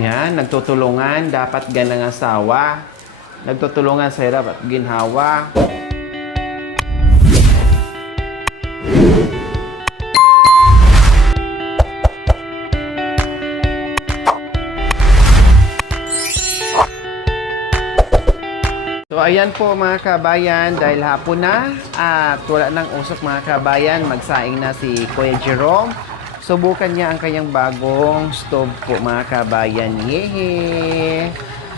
Yan, nagtutulungan. Dapat ganang asawa. Nagtutulungan sa hirap at ginhawa. So ayan po mga kabayan, dahil hapon na at wala nang usok mga kabayan, magsaing na si Kuya Jerome. Subukan niya ang kanyang bagong stove po mga kabayan. Yehe!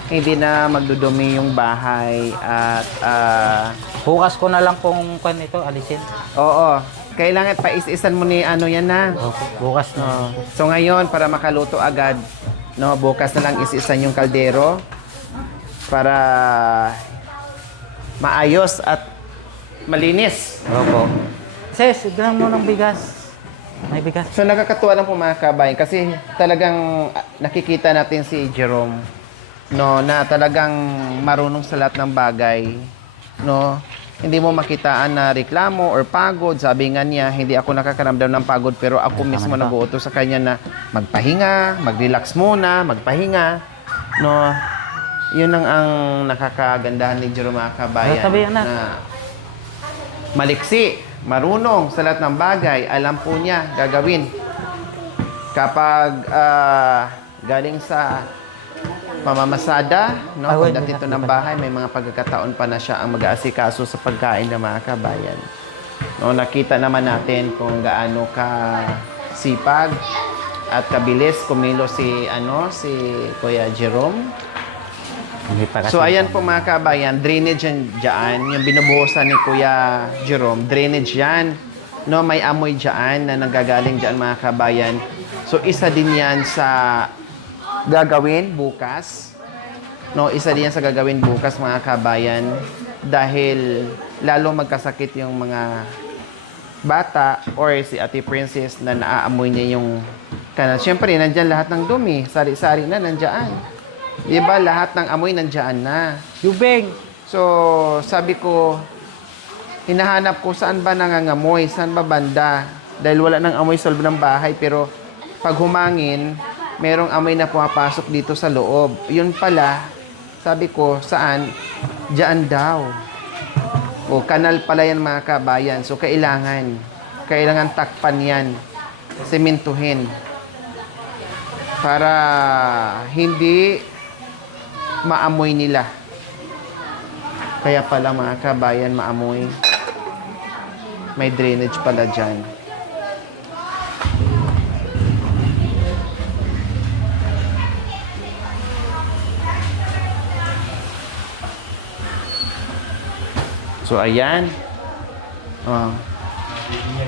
Hindi na magdudumi yung bahay at Bukas ko na lang kung kung ito, alisin. oo, kailangan pais-isan mo ni ano yan na. Bukas na. So ngayon, para makaluto agad, no, bukas na lang isisan yung kaldero para maayos at malinis. Opo. Sis, ganun mo ng bigas. May bigas. So nakakatuwa lang po mga kabayan kasi talagang nakikita natin si Jerome, no, na talagang marunong sa lahat ng bagay, no. Hindi mo makitaan na reklamo or pagod. Sabi nga niya, hindi ako nakakaramdam ng pagod pero ako mismo nag-uutos sa kanya na magpahinga, mag-relax muna, magpahinga, no. Yun ang nakakagandahan ni Jerome mga kabayan, na maliksi, marunong sa lahat ng bagay, alam po niya gagawin. Kapag galing sa pamamasada, no, pagdating ito ng bahay, may mga pagkakataon pa na siya ang mag-aasikaso sa pagkain ng mga kabayan. No, nakita naman natin kung gaano ka sipag at kabilis kumilo si Kuya Jerome. So ayan po mga kabayan, drainage yan dyan, yung binubuhusan ni Kuya Jerome, drainage yan. No, may amoy dyan na nanggagaling dyan mga kabayan. So isa din yan sa gagawin bukas. No, isa din yan sa gagawin bukas mga kabayan dahil lalo magkasakit yung mga bata or si Ate Princess na naaamoy niya yung kanal. Siyempre, nandyan lahat ng dumi, sari-sari na nandyan. Diba, lahat ng amoy nandiyan na. Yubeng! So, sabi ko, hinahanap ko saan ba nangangamoy, saan ba banda. Dahil wala nang amoy sa loob ng bahay, pero pag humangin, merong amoy na pumapasok dito sa loob. Yun pala, sabi ko, saan? Diyan daw. O, kanal pala yan mga kabayan. So, kailangan takpan yan. Sementuhin. Para hindi maamoy nila. Kaya pala mga kabayan maamoy. May drainage pala dyan. So ayan.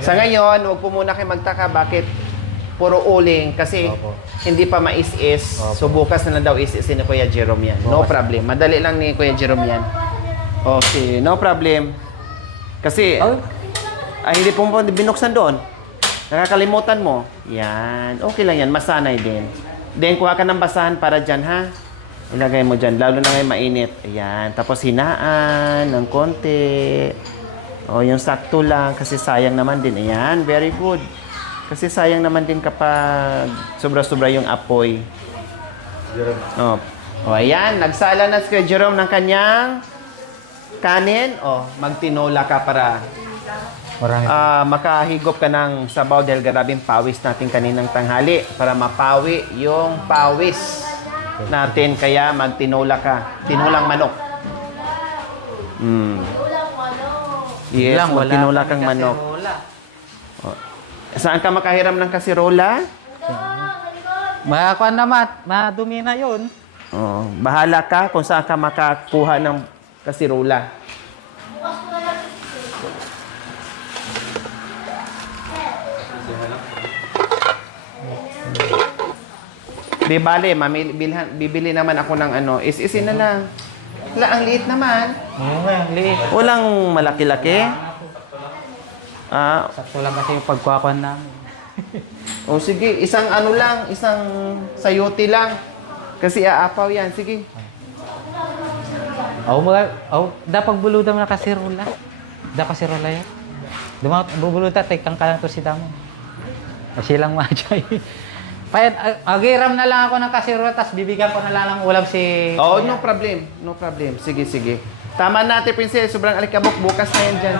Sa ngayon, huwag po muna kayo magtaka bakit puro uling kasi hindi pa mais-is. So bukas na lang daw is-isin ni Kuya Jerome yan. No problem. Madali lang ni Kuya Jerome yan. Okay, no problem. Kasi hindi po binuksan doon. Nakakalimutan mo. Yan. Okay lang yan. Masanay din. Then kuha ka ng basahan para dyan ha. Ilagay mo dyan. Lalo na ngayon mainit. Ayan. Tapos hinaan ng konti. O yung sakto lang kasi sayang naman din. Ayan. Very good. Kasi sayang naman din kapag sobra-sobra yung apoy. O ayan, nagsala na si Kuya Jerome ng kanyang kanin. O, magtinola ka para makahigop ka ng sabaw dahil garabing pawis natin kaninang tanghali para mapawi yung pawis natin. Kaya magtinola ka. Tinolang manok. Yes, magtinola kang manok. Saan ka makahiram ng kasirola? Makakuan naman, madumi na yun. Oh, bahala ka kung saan ka makakuha ng kasirola. Di bale, bibili naman ako ng is-isin na lang. Wala, ang liit naman. Ang liit. Walang malaki-laki. Sakto lang kasi yung pagkuhakuan namin. O sige, isang isang sayote lang. Kasi aapaw yan. Sige. Dapat buludan mo na kasirola. Dapat kasirola yan. Bubulutan, tekang ka lang to si Damo. Kasi lang machay. Agiram na lang ako ng kasirola, tapos bibigyan ko na lang ng ulam si... Oh, no problem. No problem. Sige, sige. Tama natin, Princess. Sobrang alikabok. Bukas na yan dyan.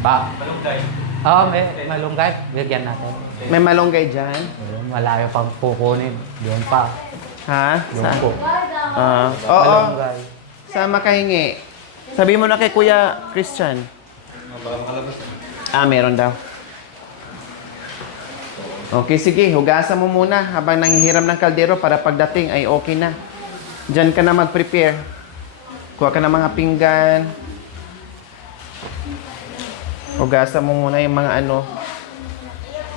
Pa. Oo, may malunggay. Bigyan natin. May malunggay dyan. Ayun, malayo pang kukunin. Doon pa. Ha? Doon po. Oo. Malunggay. Sa makahingi. Sabi mo na kay Kuya Christian. Meron daw. Okay, sige. Hugasan mo muna habang nanghihiram ng kaldero para pagdating ay okay na. Diyan ka na mag-prepare. Kuha ka ng mga pinggan. Hugasan mo muna yung mga ano.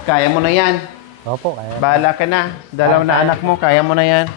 Kaya mo na yan. Opo, kaya. Bahala ka na. Dalaw na anak mo. Kaya mo na yan.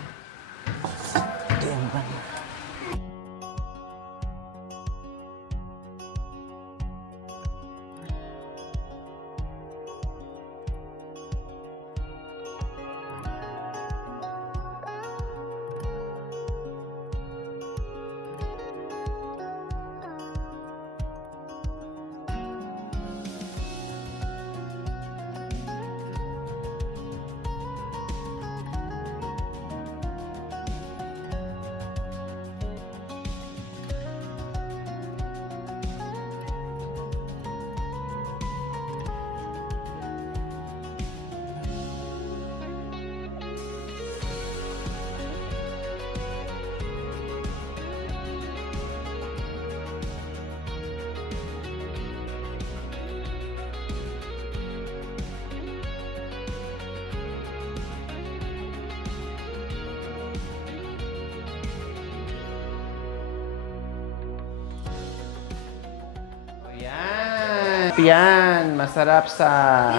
Yan, masarap sa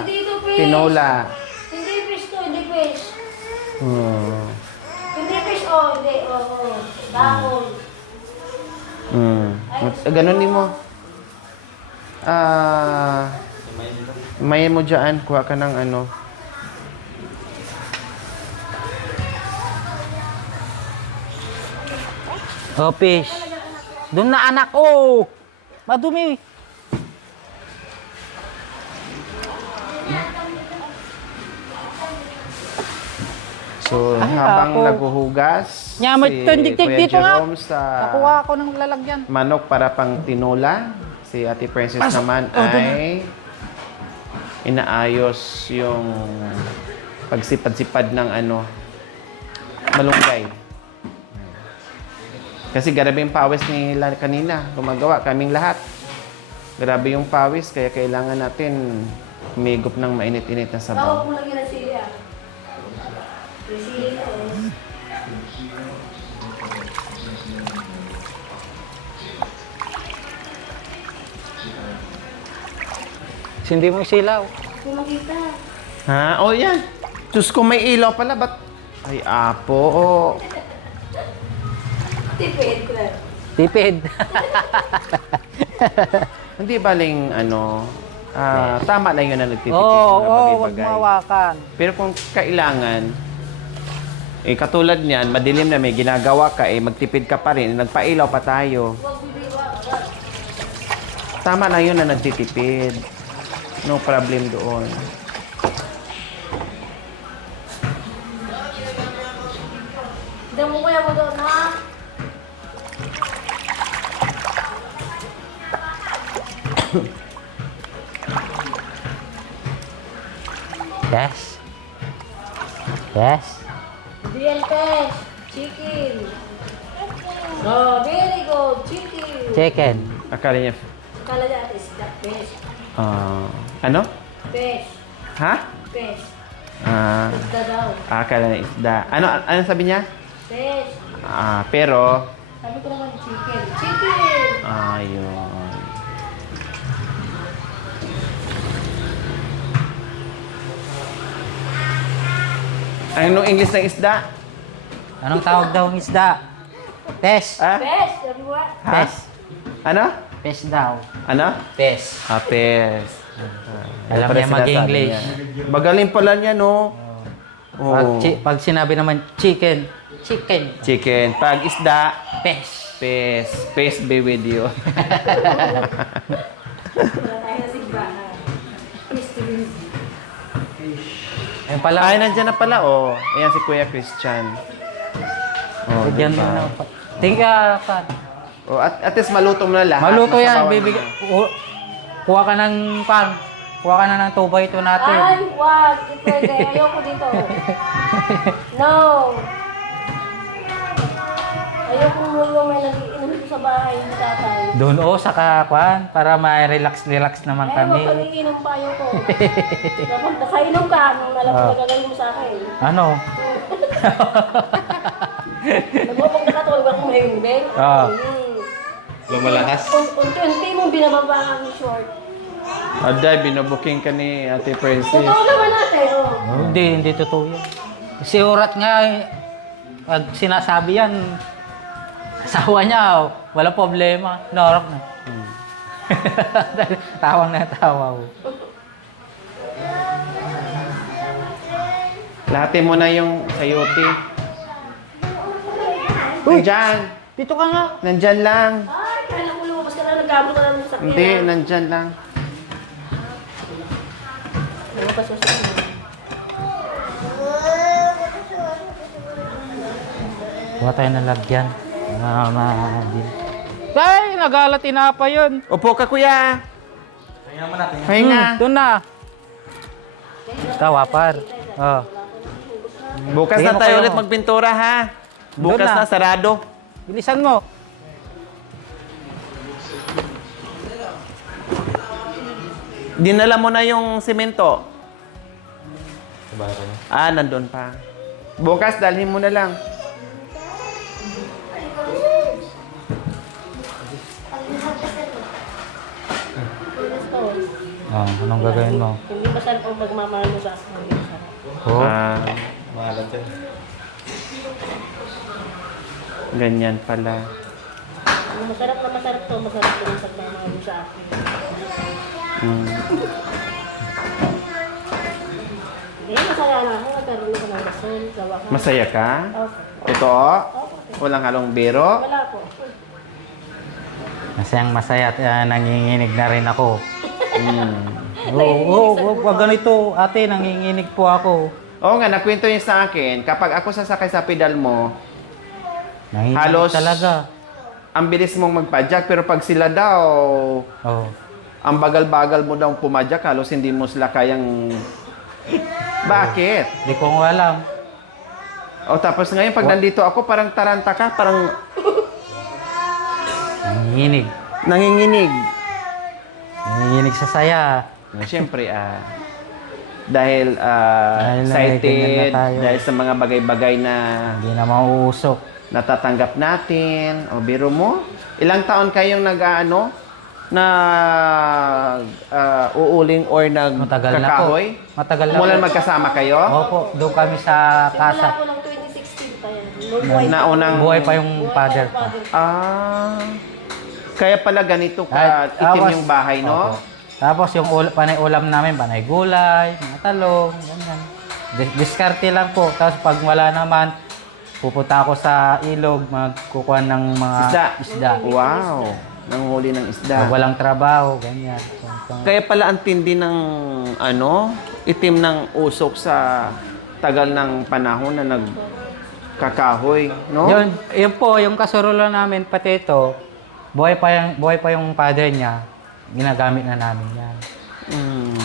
Hindi ito fish. tinola. Hindi fish to, hindi fish. Hmm. Hindi fish, oh, hindi, oh. Dahon. Ganun din mo. May mo dyan, kuha ka ng ano. Oh, fish. Doon na anak, oh! Madumi. So, Ay, habang ako. naguhugas, Nya, may tindig-dig Kuya dito nga. Jerome sa Nakuha ako ng lalagyan. manok para pang tinola. Si Ate Princess naman ay inaayos yung pagsipad-sipad ng ano, malunggay. Kasi grabe yung pawis nila kanina. Gumagawa kaming lahat. Grabe yung pawis, kaya kailangan natin humigop ng mainit-init na sabaw. Tawag mo lagi na sili, ah. May sili na, oh. Sindi mo yung silaw. Hindi makita. Ha? O yan. Diyos ko, may ilaw pala. Ba't? Ay, apo. Tipid ko na. Tipid. Hindi baling ano, tama lang yun na nagtitipid Oo, na huwag bagay-bagay. mawakan. Pero kung kailangan, katulad niyan, madilim na may ginagawa ka, magtipid ka pa rin, nagpailaw pa tayo. Huwag bibiwa. Tama lang yun na nagtitipid. No problem doon. Damo ko mo doon, ha? Yes. Yes. Real fish. Chicken. Oh, very good. Chicken. Chicken. Akala niya, Kala niya is the fish. ano? Fish. Ha? Fish. Isda daw. Akala niya isda. Ano sabi niya? Fish. Pero, Sabi ko naman chicken. Chicken! ayun. Anong English ng isda? Anong tawag daw ng isda? Pes. Ah? Fish! Sabi mo ba? Ha? Pes. Ano? Pes daw. Ano? Pes. Pes. Alam Pala niya sinasabi mag-English. niya. Magaling pala niya, no? Oo. Pag sinabi naman chicken, chicken. Chicken. Pag isda, Pes. pes. Pes be with you. Wala tayo na sigbahan. Fish to be. Ayun pala. Ay, nandyan na pala, oh. Ayan si Kuya Christian. Oh, Diyan diba? na. Tingka ka. Oh, at least maluto mo na lahat. Maluto yan, Masabawan bibig. mo. Kuha ka ng pan. Kuha ka na ng 2 by 2 natin. Ay, wag. Di pwede. Ayoko dito. No. Ayoko yung may nag-iinom dito sa bahay ni tatay. Doon sa kakwan para ma-relax naman Ay, kami. wag pag-iinom pa ayoko. Dapat nakainom ka nung nagagaling mo sa akin. Ano? Nagpapag nakatulog ako ngayon, Ben. Oo. Lumalakas. Unti-unti mong binababa ang short. Aday, binabuking ka ni Ate Princess. Totoo naman natin, oh. Hindi totoo yan. Si Urat nga, pag sinasabi yan, asawa niya, wala problema. Norok na. Tawang na tawa. Lahatin mo na yung sayote. Nandyan. Dito ka nga. Nandyan lang. Ay, kaya ko lumabas ka na, nagkamot ka na sa Hindi, nandyan lang. Lumabas ko sa akin. Kuha tayo ng lagyan. Ay, nagalat tinapa yun. Upo ka, Kuya. Pahinga. Doon na. Tawa par. Oh. Bukas Bigyan na mo tayo kayo. ulit magpintura, ha? Bukas Doon na. na, sarado. Bilisan mo. Dinala mo na yung simento. Ah, nandun pa. Bukas, dalhin mo na lang. Oh, anong gagawin mo? Hindi masarap ang pagmamahal mo sa akin. Hindi masarap. Oh. Ganyan pala. Ang masarap na masarap to, masarap din ang pagmamahal mo sa akin. Mm. Hindi, masaya na ako. Nagkaroon ako ng gasol. Gawa ko. Masaya ka? Opo. Totoo? Opo. Walang halong biro? Wala po. Masayang masaya at nanginginig na rin ako. Mm. Wag ganito, ate, nanginginig po ako. Oo nga, nakwento niya sa akin, kapag ako sasakay sa pedal mo, Nanginginig Halos- talaga. ang bilis mong magpadyak, pero pag sila daw, Oh. ang bagal-bagal mo daw pumadyak, halos hindi mo sila kayang... Bakit? Di ko nga alam. O tapos ngayon, pag nandito ako, parang taranta ka, parang Nanginginig. nanginginig. Nanginginig sa saya. Siyempre, dahil Dahil ganyan excited, na tayo. dahil sa mga bagay-bagay na Hindi na mauusok. natatanggap natin. O biro mo, ilang taon kayong uuling or Matagal na po. nagkakahoy? Matagal na Mula po. magkasama kayo? Opo, doon kami sa Simula kasa. ako ng 2016 pa yan. Nung buhay pa. Naunang... Buhay pa yung father pa. Ah, kaya pala ganito ka At itim tapos- yung bahay, no? Opo. Tapos yung panay ulam namin, panay gulay, mga talong, ganyan. Diskarte lang po. Tapos pag wala naman, pupunta ako sa ilog, magkukuha ng mga isda. Wow, nanghuli ng Pag isda. walang trabaho, ganyan. Kaya pala ang tindi ng itim ng usok sa tagal ng panahon na nagkakahoy, no? Yun po, yung kasurula namin, pati ito, buhay pa yung father niya, ginagamit na namin yan. Mm.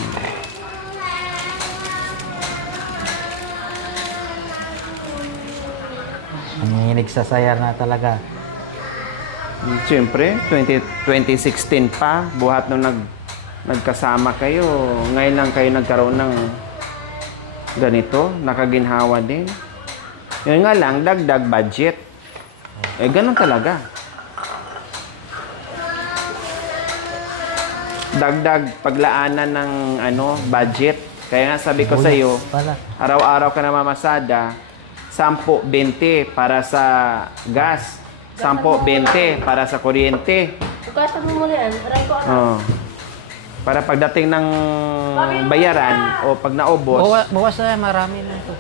Nanginginig sa sayar na talaga. Siyempre, 2016 pa, buhat nung nagkasama kayo, ngayon lang kayo nagkaroon ng ganito, nakaginhawa din. Yun nga lang, dagdag budget. Ganun talaga. Dagdag paglaanan ng budget. Kaya nga sabi ko sa iyo, Pala. araw-araw ka na mamasada, 10-20 para sa gas, 10-20 para sa kuryente. Bukasan mo muna yan. Aray ko ano. Oh. Para pagdating ng bayaran o pag naubos, Bukas na, marami na ito.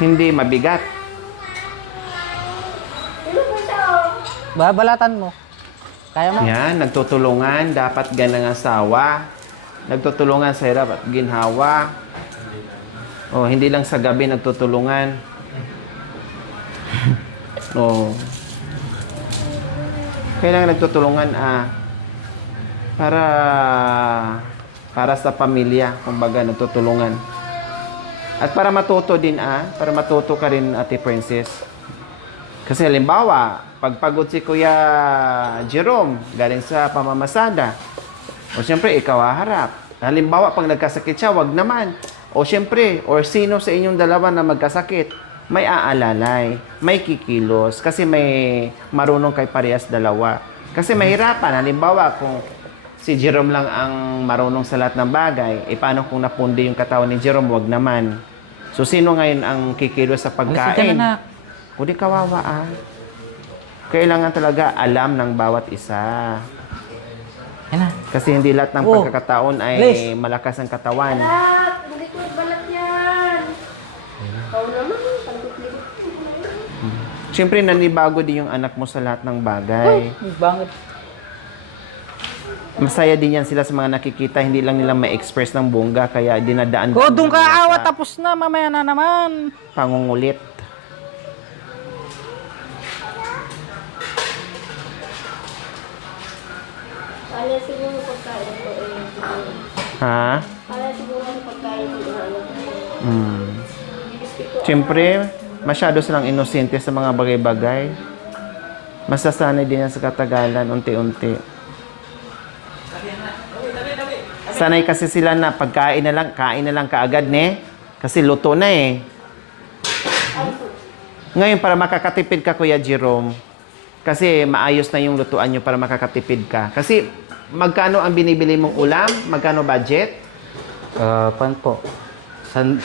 hindi mabigat. Sino po siya, oh? Babalatan mo. Kaya mo? Yan, nagtutulungan, dapat ganang asawa. Nagtutulungan sa hirap at ginhawa. Oh, hindi lang sa gabi nagtutulungan. Oh. Kailangan nagtutulungan para sa pamilya, kumbaga nagtutulungan. At para matuto din para matuto ka rin, Ate Princess. Kasi halimbawa, pagpagod si Kuya Jerome galing sa pamamasada, o siyempre ikaw haharap. Halimbawa, pag nagkasakit siya, wag naman. O siyempre, or sino sa inyong dalawa na magkasakit, may aalalay, may kikilos, kasi may marunong kay parehas dalawa. Kasi mahirapan, halimbawa, kung si Jerome lang ang marunong sa lahat ng bagay, paano kung napundi yung katawan ni Jerome, wag naman. So, sino ngayon ang kikilos sa pagkain? O di kawawa Kailangan talaga alam ng bawat isa. Yan na. Kasi hindi lahat ng pagkakataon ay Please. malakas ang katawan. Balat! Hindi ko balat yan! Ikaw naman, pagkutlikot. Siyempre, nanibago din yung anak mo sa lahat ng bagay. Bangit. Masaya din yan sila sa mga nakikita. Hindi lang nila ma-express ng bongga. Kaya dinadaan Ko, doon ka nila awa, sa tapos na, mamaya na naman. pangungulit. Kaya siguro pagkain ko Ha? Kaya siguro pagkain ko Siyempre, masyado silang inosente sa mga bagay-bagay. Masasanay din yan sa katagalan, unti-unti. Sanay kasi sila na pagkain na lang, kain na lang kaagad, ne? Kasi luto na eh. Ngayon, para makakatipid ka, Kuya Jerome, kasi maayos na yung lutuan nyo para makakatipid ka. Kasi, magkano ang binibili mong ulam? Magkano budget? Pan po.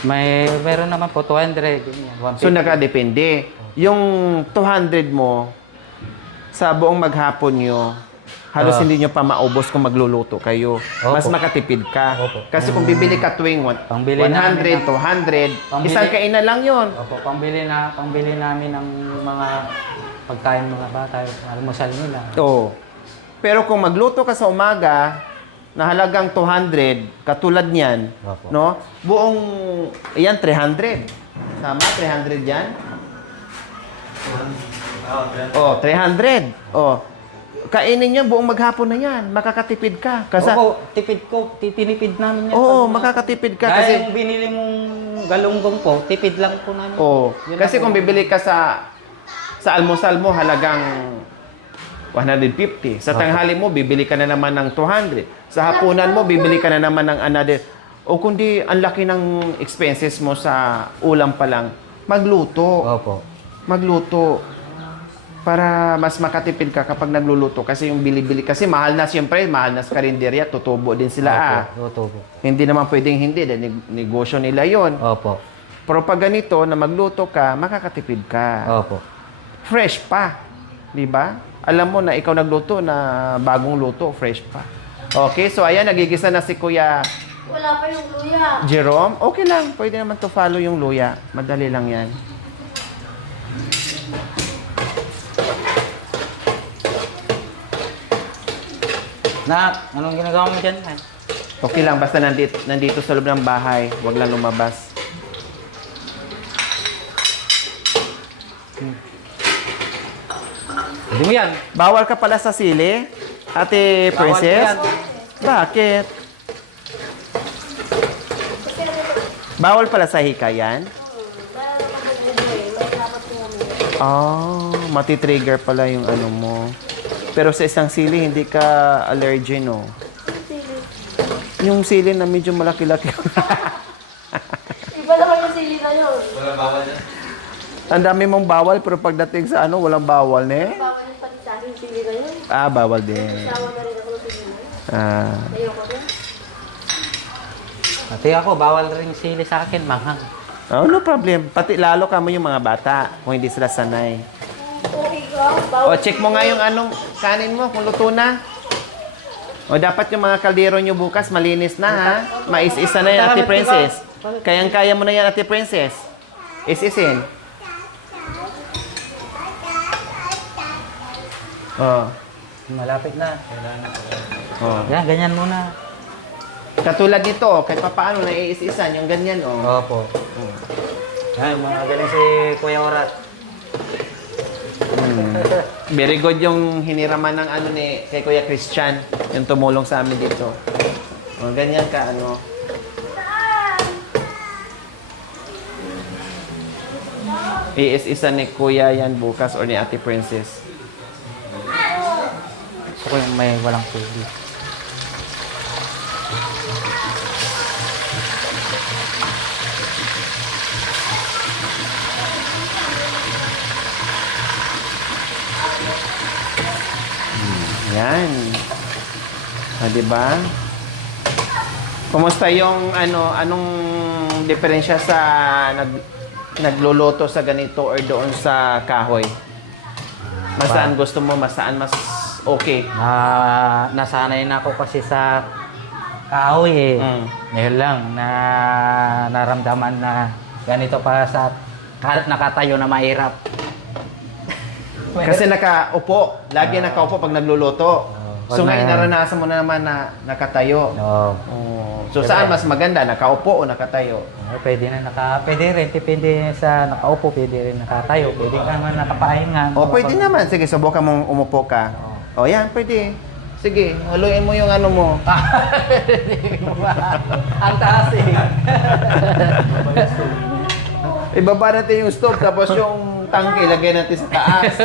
Meron naman po, 200. Ganyan, 150. So, nakadepende. Yung 200 mo, sa buong maghapon nyo, halos hindi nyo pa maubos kung magluluto kayo. Mas Opo. makatipid ka. Opo. Kasi kung bibili ka tuwing Pangbili 100, namin 200, Pangbili- isang kainan lang yon. Opo, pangbili namin ng mga pagkain mga bata, almusal nila. Oo. Pero kung magluto ka sa umaga, na halagang 200, katulad niyan, Opo. no? Buong, yan, 300. Tama, 300 yan? Oh, 300. Oh. Kainin niya buong maghapon na yan. Makakatipid ka. Kasi, Opo, tipid ko, tinipid namin yan. oo, makakatipid ka. Kasi Kasi, yung binili mong galunggong po, tipid lang po namin. oh, Yun kasi lang kung po. bibili ka sa almusal mo, halagang 150. Sa tanghali mo, bibili ka na naman ng 200. Sa hapunan mo, bibili ka na naman ng another. O kundi ang laki ng expenses mo sa ulam pa lang, magluto. Opo. Magluto. Para mas makatipid ka kapag nagluluto. Kasi yung bili-bili, kasi mahal na siyempre, mahal na sa karinderya, tutubo din sila Opo. Hindi naman pwedeng hindi, dahil negosyo nila yon. Opo. Pero pag ganito, na magluto ka, makakatipid ka. Opo. Fresh pa. Di ba? Alam mo na ikaw nagluto na bagong luto, fresh pa. Okay, so ayan, nagigisa na si Kuya Wala pa yung luya. Jerome. Okay lang, pwede naman to follow yung luya. Madali lang yan. Nak, anong ginagawa mo dyan? Okay lang, basta nandito sa loob ng bahay. Huwag lang lumabas. Hindi mo yan. Bawal ka pala sa sili, Ate Bawal Princess? po yan. Bakit? Bawal pala sa hikayan? Matitrigger pala yung ano mo. Pero sa isang sili, hindi ka allergen, no? Yung sili na medyo malaki-laki. Iba naman yung sili na yun. Ang dami mong bawal, pero pagdating sa ano, walang bawal, ne? Bawal yung pansahing sili na yun. Bawal din. Sawa na rin ako ng sili na yun. Ayoko rin. Pati ako, bawal rin sili sa akin, manghang. No problem. Pati lalo ka mo yung mga bata, kung hindi sila sanay. Okay ka, bawal. Check mo nga yung anong kanin mo, kung luto na. Dapat yung mga kaldero nyo bukas, malinis na, ha? Mais-isa na yan, Ate Princess. Kayang-kaya mo na yan, Ate Princess. Is-isin. Malapit na. Oh. Yan, ganyan muna. Katulad nito, kahit papaano, naiis-isan, yung ganyan, Opo. Ay, mga galing si Kuya Orat. Very good yung hiniraman ng ano ni kay Kuya Christian, yung tumulong sa amin dito. Ganyan ka, ano. Is-isa ni Kuya yan bukas or ni Ate Princess. Gusto ko yung may walang tubig. Yan. Diba? Kumusta yung anong diferensya sa nagluluto sa ganito or doon sa kahoy? Masaan gusto mo? Masaan mas okay? Nasanay na ako kasi sa kahoy eh. Ngayon lang na naramdaman na ganito para sa nakatayo na mahirap. Kasi nakaupo. Lagi nakaupo pag nagluluto. So ngayon naranasan mo na naman na nakatayo. No. So saan mas maganda? Nakaupo o nakatayo? Pwede rin. Depende sa nakaupo, pwede rin nakatayo. Pwede ka naman nakapahinga. Pwede naman. Sige, subukan mong umupo ka. Yan, pwede. Sige, haluin mo yung ano mo. Ang taas eh. Ibaba natin yung stove, tapos yung tangke, lagay natin sa taas.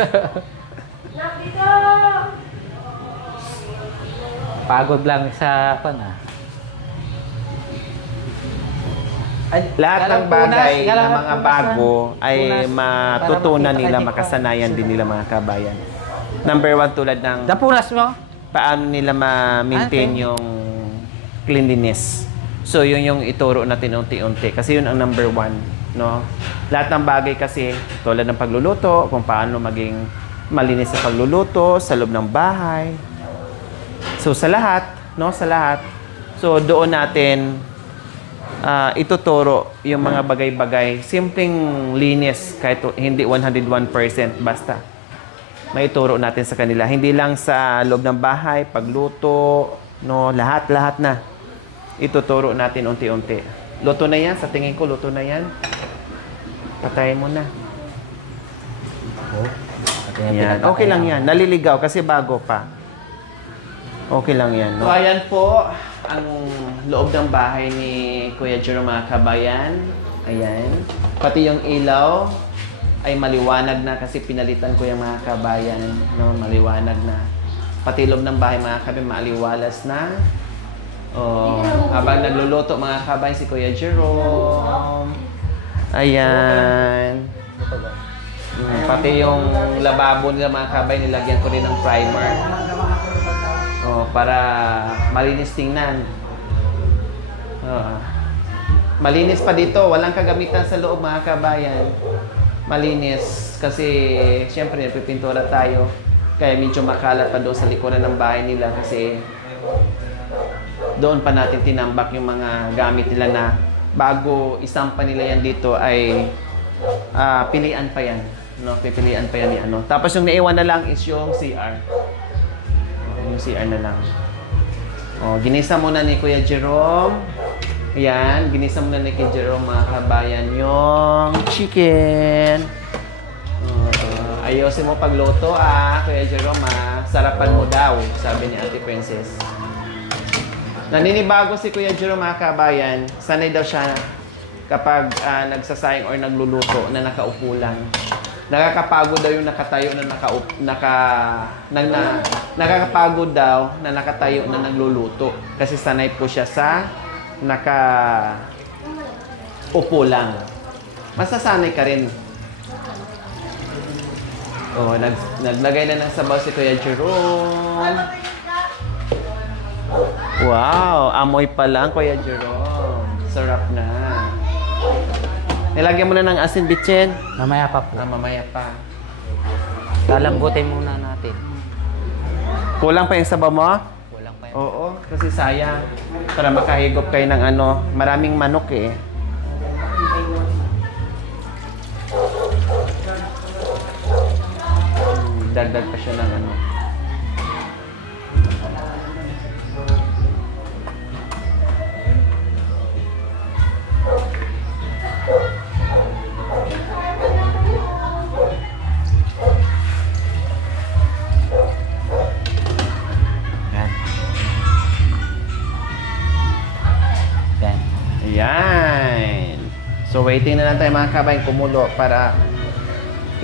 Pagod lang sa Lahat ng bagay na mga bago ay matutunan nila, makasanayan din nila mga kabayan. Number 1 tulad ng Dapunas mo? paano nila ma-maintain yung cleanliness. So yun yung ituro natin unti-unti kasi yun ang number 1, no? Lahat ng bagay kasi tulad ng pagluluto, kung paano maging malinis sa pagluluto sa loob ng bahay. So sa lahat, no, sa lahat. So doon natin ituturo yung mga bagay-bagay, simpleng linis kahit hindi 101% basta maituro natin sa kanila. Hindi lang sa loob ng bahay, pagluto, no, lahat na ituturo natin unti-unti. Luto na yan, sa tingin ko luto na yan. Patayin mo na. Yan. Okay lang yan. Naliligaw kasi bago pa. Okay lang yan. No? So, ayan po ang loob ng bahay ni Kuya Jerome, mga kabayan. Ayan. Pati yung ilaw ay maliwanag na kasi pinalitan ko yung mga kabayan. No? Maliwanag na. Pati loob ng bahay, mga kabayan, maaliwalas na. Habang nagluluto, mga kabayan, si Kuya Jerome. Ayan. Pati yung lababo nila, mga kabayan, nilagyan ko rin ng primer. Para malinis tingnan. Malinis pa dito. Walang kagamitan sa loob, mga kabayan. Malinis. Kasi, syempre, nagpipintura tayo. Kaya medyo makalat pa doon sa likuran ng bahay nila. Kasi, doon pa natin tinambak yung mga gamit nila na bago isampa nila yan dito ay pilian pa yan. No? Pipilian pa yan ni ano. Tapos yung naiwan na lang is yung CR. Yung CR na lang. Ginisa muna ni Kuya Jerome. Ayan, ginisa muna ni Kuya Jerome, mga kabayan, yung chicken. Ayosin mo pagluto, Kuya Jerome, sarapan mo daw, sabi ni Ate Princess. Naninibago si Kuya Jerome, mga kabayan. Sanay daw siya kapag nagsasayang or nagluluto na nakaupo lang. Nakakapagod daw yung nakatayo na nakakapagod daw na nakatayo na nagluluto kasi sanay po siya sa nakaupo lang. Masasanay ka rin. Naglagay na ng sabaw si Kuya Jerome. Wow, amoy pa lang, Kuya Jerome. Sarap na. Nilagyan mo na ng asin, bitchin. Mamaya pa po. Mamaya pa. Lalambutin muna natin. Kulang pa yung sabaw mo? Kulang pa yun. Oo, kasi sayang. Para makahigop kayo ng ano, maraming manok eh. Dagdag pa siya ng ano. Waiting na lang tayo mga kabayan kumulo para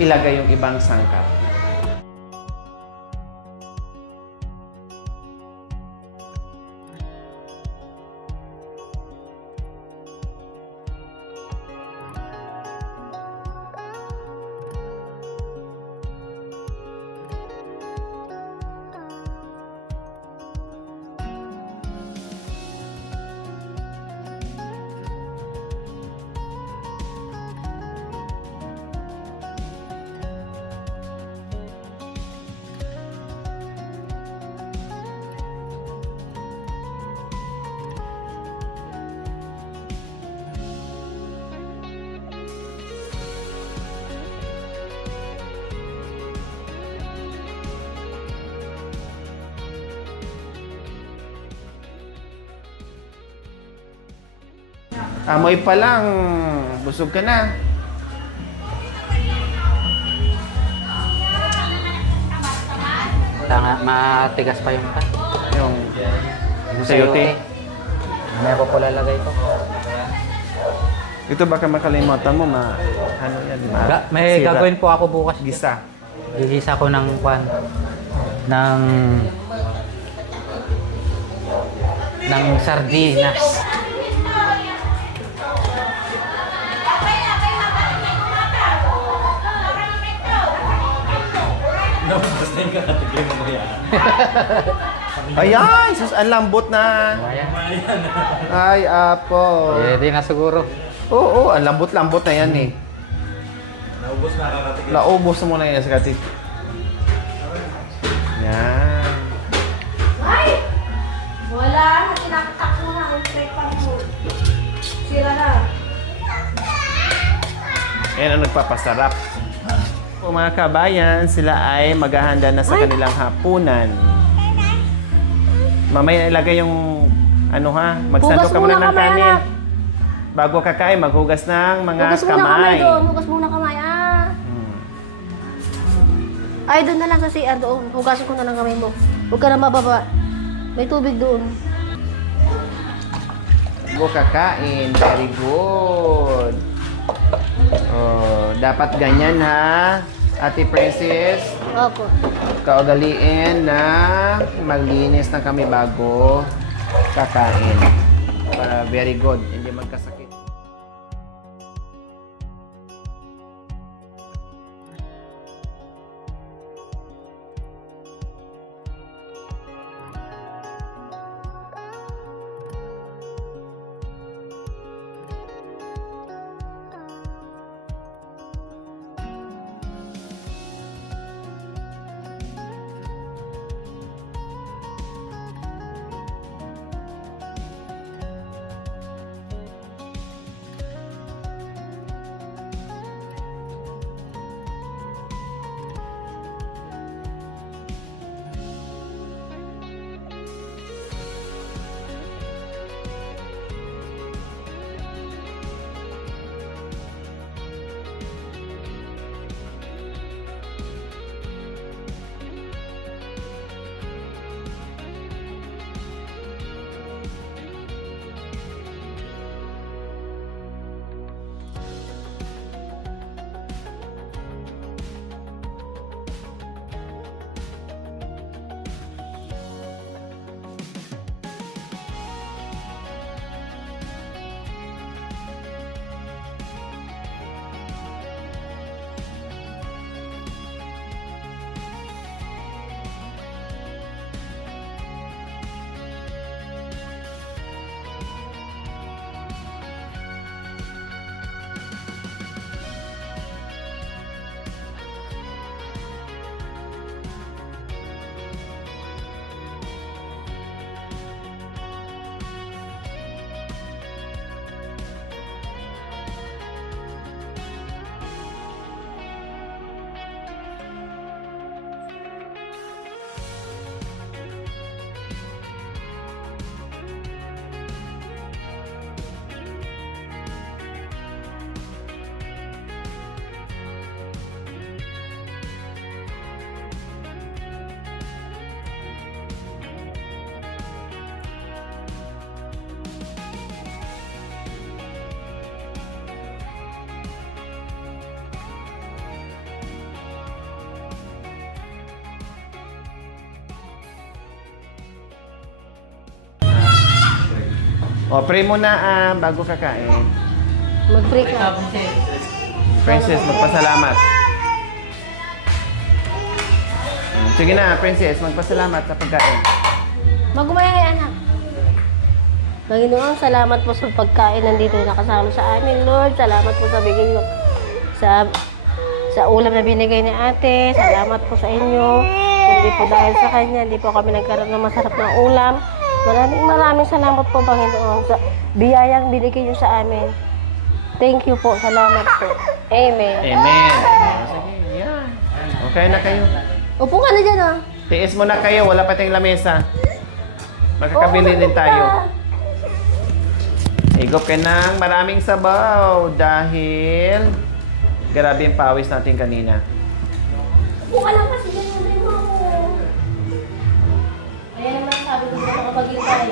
ilagay yung ibang sangkap. Amoy pa lang, busog ka na. Tanga, matigas pa yung pan. Yung sayote. May po lalagay ko. Ito baka makalimutan mo, ano yan, May sira. gagawin po ako bukas. Gisa. Gigisa ko ng ng sardinas. Ayan, sus, ang lambot na. Ay, apo. Di na siguro. Oo, ang lambot-lambot na yan eh. Naubos mo na yan sa katik. Yan. Ay! Wala na, tinaktak mo na. Ang trek pa mo. Sira na. Yan ang nagpapasarap. Kung mga kabayan, sila ay maghahanda na sa kanilang hapunan. Mamaya ilagay yung magsando Hugas ka muna muna ng kamay, kanin. anak. Bago kakain, maghugas ng mga Hugas muna kamay kamay. doon. Hugas muna kamay. Ah. Ay, doon na lang sa CR doon. Hugasin ko na lang kamay mo. Huwag ka na mababa. May tubig doon. Bago kakain, very good. Oh, dapat ganyan ha, Ate Princess. Opo. Kaugaliin na maglinis na kami bago kakain. Para very good, hindi magkasakit. O, pray muna bago kakain. Mag-break ka. Princess, magpasalamat. Sige na, Princess, magpasalamat sa pagkain. Magumaya kay anak. Panginoon, salamat po sa pagkain nandito nakasama sa amin, Lord. Salamat po sa bigay mo sa ulam na binigay ni ate. Salamat po sa inyo. Hindi po dahil sa kanya, hindi po kami nagkaroon ng masarap na ulam. Maraming salamat po, Panginoon, sa biyayang binigay niyo sa amin. Thank you po. Salamat po. Amen. Amen. Sige, yan. Okay na kayo. Upo ka na dyan, ah. Tiis mo na kayo, wala pa tayong lamesa. Magkakabili din tayo. Higop ka ng maraming sabaw dahil grabe yung pawis natin kanina. Upo ka lang kasi dyan, hindi mo ako. Ayan naman sabi ko sa makapaghintay.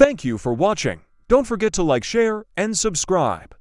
Thank you for watching. Don't forget to like, share, and subscribe.